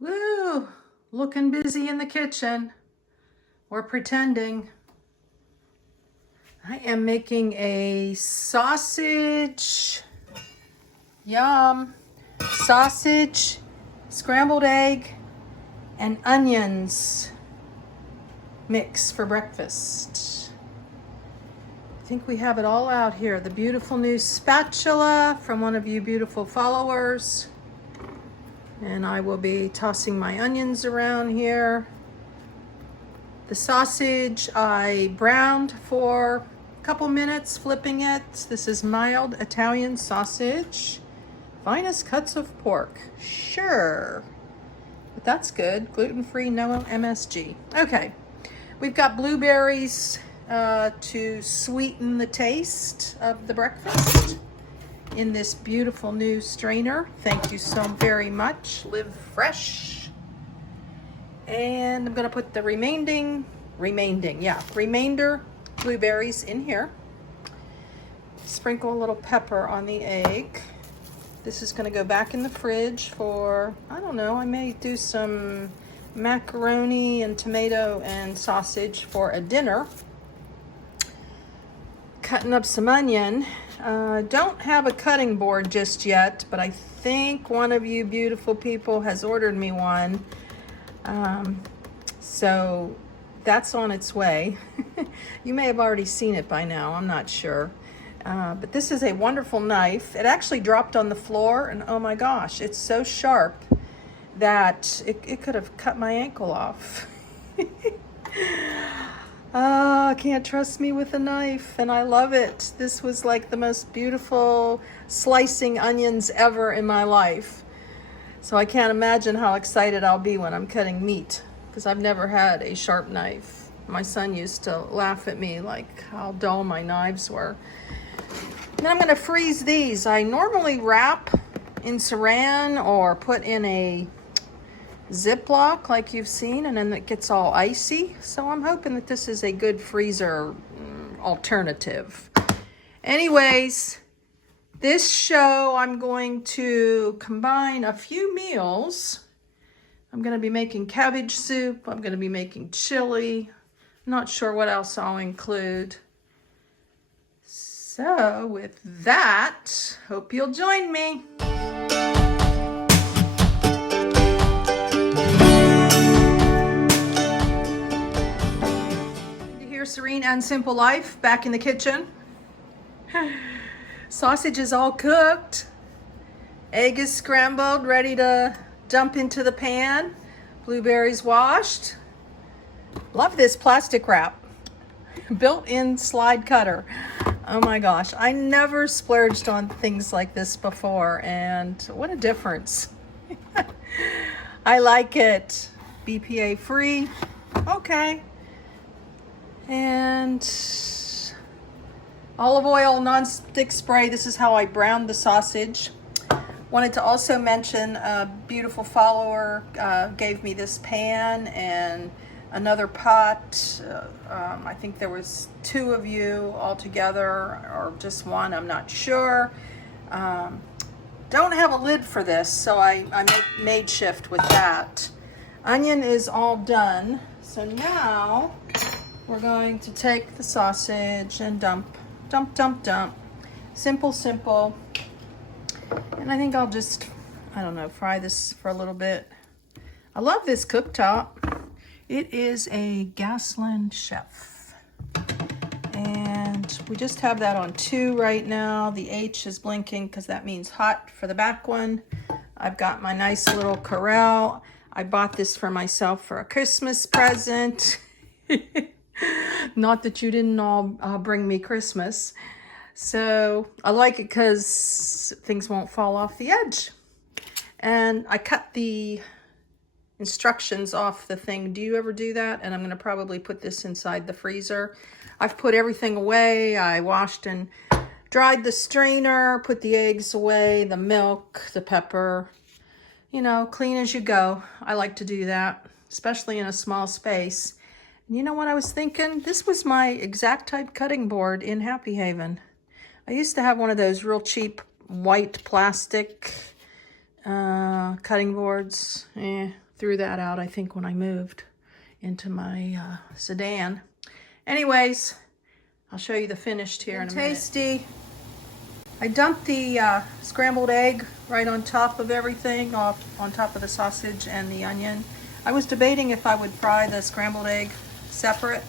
Woo! Looking busy in the kitchen. Or pretending. I am making a sausage. Yum. Sausage, scrambled egg, and onions mix for breakfast. I think we have it all out here. The beautiful new spatula from one of you beautiful followers. And I will be tossing my onions around here. The sausage I browned for a couple minutes, flipping it. This is mild Italian sausage. Finest cuts of pork. Sure. But that's good. Gluten-free, no MSG. Okay. We've got blueberries to sweeten the taste of the breakfast in this beautiful new strainer. Thank you so very much. Live fresh. And I'm gonna put the remainder blueberries in here. Sprinkle a little pepper on the egg. This is gonna go back in the fridge for, I don't know, I may do some macaroni and tomato and sausage for a dinner. Cutting up some onion. Don't have a cutting board just yet, but I think one of you beautiful people has ordered me one. So that's on its way. You may have already seen it by now, I'm not sure. But this is a wonderful knife. It actually dropped on the floor, and oh my gosh, it's so sharp that it could have cut my ankle off. Can't trust me with a knife, and I love it. This was like the most beautiful slicing onions ever in my life. So I can't imagine how excited I'll be when I'm cutting meat, because I've never had a sharp knife. My son used to laugh at me like how dull my knives were. Then I'm going to freeze these. I normally wrap in saran or put in a Ziploc like you've seen, and then it gets all icy. So I'm hoping that this is a good freezer alternative. Anyways, this show I'm going to combine a few meals. I'm going to be making cabbage soup. I'm going to be making chili. Not sure what else I'll include. So with that, hope you'll join me. Here, Serene and Simple Life back in the kitchen. Sausage is all cooked. Egg is scrambled, ready to dump into the pan. Blueberries washed. Love this plastic wrap. Built-in slide cutter. Oh my gosh, I never splurged on things like this before, and what a difference. I like it. BPA free. Okay. And olive oil non-stick spray. This is how I browned the sausage. Wanted to also mention a beautiful follower gave me this pan and another pot. I think there was 2 of you all together, or just one, I'm not sure. Don't have a lid for this, so I made shift with that. Onion is all done. So now we're going to take the sausage and dump. Simple. And I think I'll just, I don't know, fry this for a little bit. I love this cooktop. It is a Gasland Chef. And we just have that on 2 right now. The H is blinking because that means hot for the back one. I've got my nice little Corral. I bought this for myself for a Christmas present. Not that you didn't all bring me Christmas. So I like it because things won't fall off the edge. And I cut the instructions off the thing. Do you ever do that? And I'm going to probably put this inside the freezer. I've put everything away. I washed and dried the strainer, put the eggs away, the milk, the pepper. You know, clean as you go. I like to do that, especially in a small space. And you know what I was thinking? This was my exact type cutting board in Happy Haven. I used to have one of those real cheap white plastic cutting boards. threw that out, I think, when I moved into my sedan. Anyways, I'll show you the finished here in a minute. Tasty. I dumped the scrambled egg right on top of everything, on top of the sausage and the onion. I was debating if I would fry the scrambled egg separate.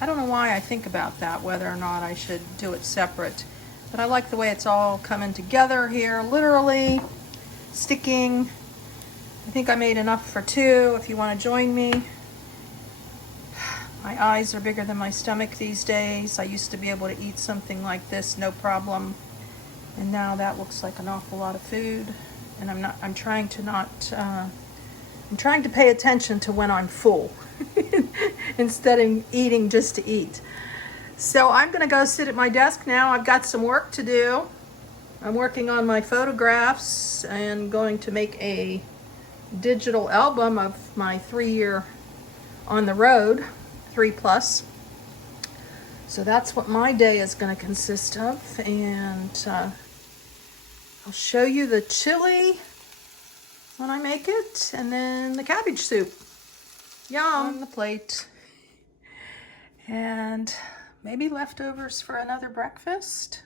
I don't know why I think about that, whether or not I should do it separate. But I like the way it's all coming together here, literally sticking. I think I made enough for 2 if you want to join me. My eyes are bigger than my stomach these days. I used to be able to eat something like this, no problem. And now that looks like an awful lot of food. And I'm trying to pay attention to when I'm full instead of eating just to eat. So I'm gonna go sit at my desk now. I've got some work to do. I'm working on my photographs and going to make a digital album of my 3-year on the road, 3+. So that's what my day is going to consist of, and I'll show you the chili when I make it, and then the cabbage soup. Yum! On the plate. And maybe leftovers for another breakfast.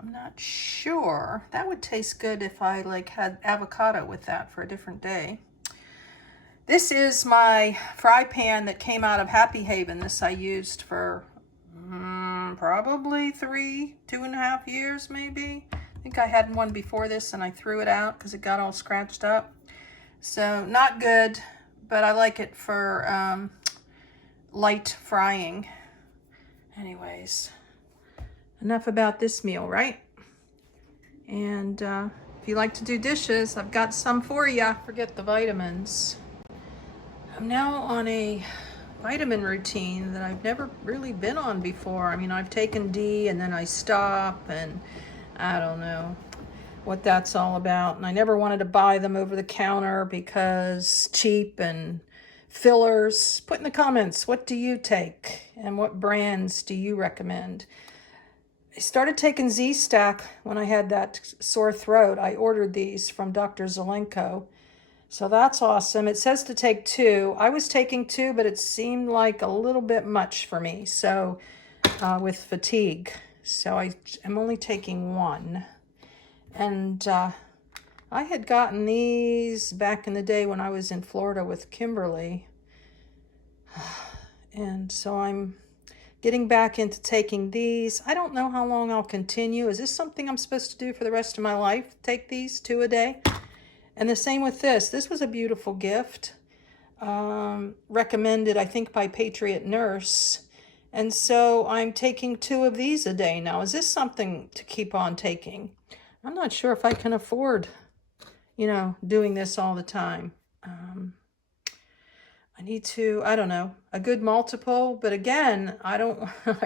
I'm not sure. That would taste good if I had avocado with that for a different day. This is my fry pan that came out of Happy Haven. This I used for probably 2.5 years maybe. I think I had one before this and I threw it out because it got all scratched up. So not good, but I like it for light frying. Anyways, enough about this meal, right? And if you like to do dishes, I've got some for you. Forget the vitamins. I'm now on a vitamin routine that I've never really been on before. I mean, I've taken D and then I stop, and I don't know what that's all about. And I never wanted to buy them over the counter because cheap and fillers. Put in the comments, what do you take and what brands do you recommend? I started taking Z-Stack when I had that sore throat. I ordered these from Dr. Zelenko. So that's awesome. It says to take 2. I was taking 2, but it seemed like a little bit much for me. So with fatigue. So I am only taking 1. And I had gotten these back in the day when I was in Florida with Kimberly. And so I'm getting back into taking these. I don't know how long I'll continue. Is this something I'm supposed to do for the rest of my life? Take these 2 a day? And the same with this. This was a beautiful gift. Recommended, I think, by Patriot Nurse. And so I'm taking 2 of these a day now. Is this something to keep on taking? I'm not sure if I can afford, doing this all the time. I need to, I don't know, a good multiple. But again, I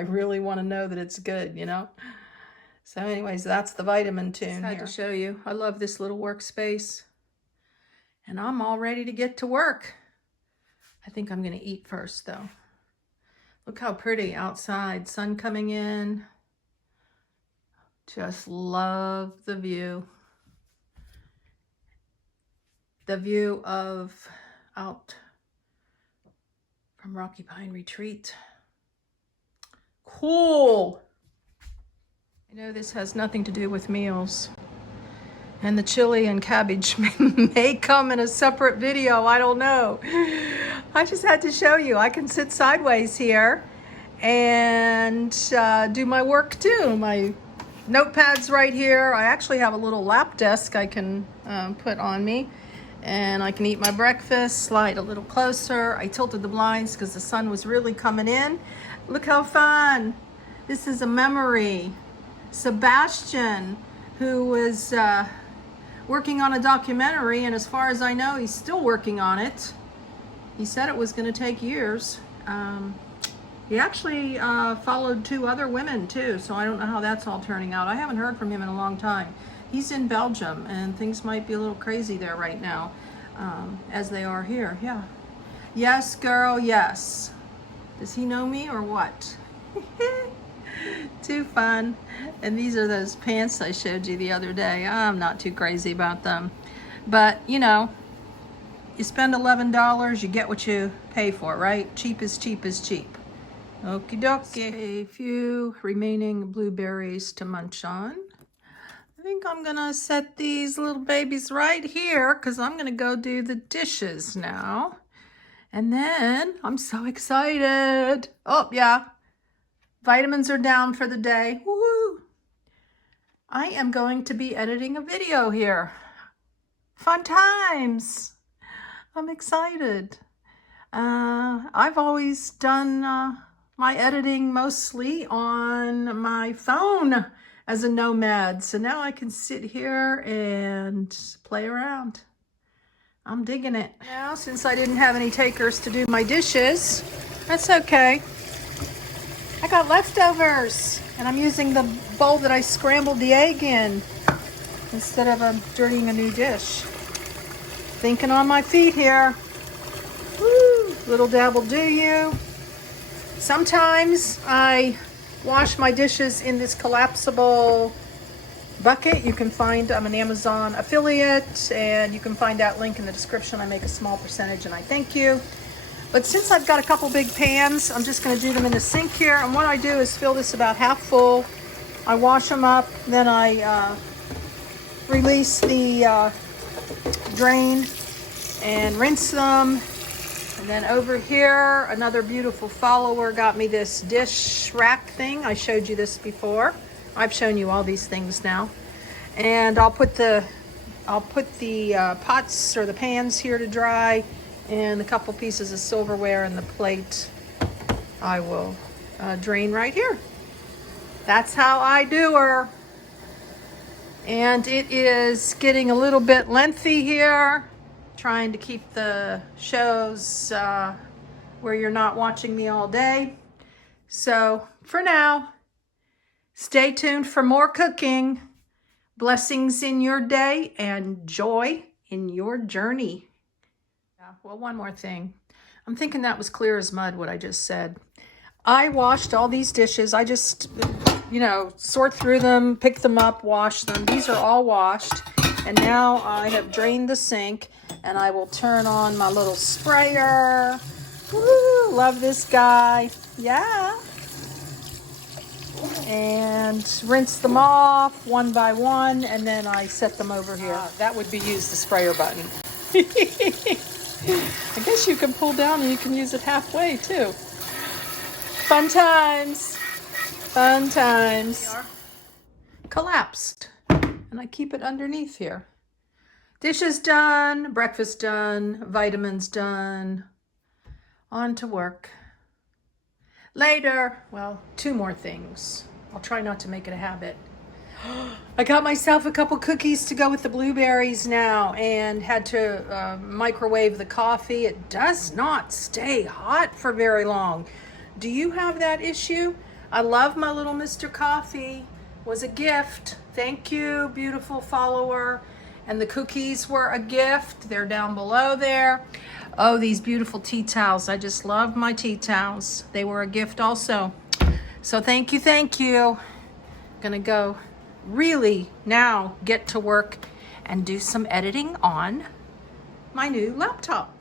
really want to know that it's good, So anyways, that's the vitamin tune. I had to show you. I love this little workspace. And I'm all ready to get to work. I think I'm going to eat first, though. Look how pretty outside. Sun coming in. Just love the view. The view of out from Rocky Pine Retreat. Cool. I know this has nothing to do with meals. And the chili and cabbage may come in a separate video. I don't know. I just had to show you. I can sit sideways here and do my work too. My notepad's right here. I actually have a little lap desk I can put on me. And I can eat my breakfast, slide a little closer. I tilted the blinds because the sun was really coming in. Look how fun. This is a memory. Sebastian, who was working on a documentary, and as far as I know, he's still working on it. He said it was going to take years. He actually followed 2 other women too, so I don't know how that's all turning out. I haven't heard from him in a long time. He's in Belgium, and things might be a little crazy there right now, as they are here. Yeah. Yes, girl, yes. Does he know me or what? Too fun. And these are those pants I showed you the other day. I'm not too crazy about them. But, you spend $11, you get what you pay for, right? Cheap is cheap is cheap. Okie dokie. A few remaining blueberries to munch on. I think I'm gonna set these little babies right here because I'm gonna go do the dishes now. And then I'm so excited. Oh yeah, vitamins are down for the day. Woohoo! I am going to be editing a video here. Fun times. I'm excited. I've always done my editing mostly on my phone as a nomad. So now I can sit here and play around. I'm digging it. Now, since I didn't have any takers to do my dishes, that's okay. I got leftovers, and I'm using the bowl that I scrambled the egg in instead of dirtying a new dish. Thinking on my feet here. Woo, little dabble do you. Sometimes I wash my dishes in this collapsible bucket. You can find, I'm an Amazon affiliate, and you can find that link in the description. I make a small percentage and I thank you. But since I've got a couple big pans, I'm just going to do them in the sink here. And what I do is fill this about half full. I wash them up, then I release the drain and rinse them. And then over here, another beautiful follower got me this dish rack thing. I showed you this before. I've shown you all these things now. And I'll put the pots or the pans here to dry, and a couple pieces of silverware and the plate I will drain right here. That's how I do her. And it is getting a little bit lengthy here, trying to keep the shows where you're not watching me all day. So for now, stay tuned for more cooking. Blessings in your day and joy in your journey. Yeah, well, one more thing. I'm thinking that was clear as mud what I just said. I washed all these dishes. I just, sort through them, pick them up, wash them. These are all washed. And now I have drained the sink, and I will turn on my little sprayer. Woo, love this guy. Yeah. And rinse them off one by one, and then I set them over here. That would be use the sprayer button. I guess you can pull down and you can use it halfway too. Fun times. Fun times. Collapsed. And I keep it underneath here. Dishes done, breakfast done, vitamins done. On to work. Later. Well, two more things. I'll try not to make it a habit. I got myself a couple cookies to go with the blueberries now, and had to microwave the coffee. It does not stay hot for very long. Do you have that issue? I love my little Mr. Coffee. Was a gift. Thank you, beautiful follower. And the cookies were a gift. They're down below there. Oh, these beautiful tea towels. I just love my tea towels. They were a gift also. So thank you, thank you. Gonna go really now get to work and do some editing on my new laptop.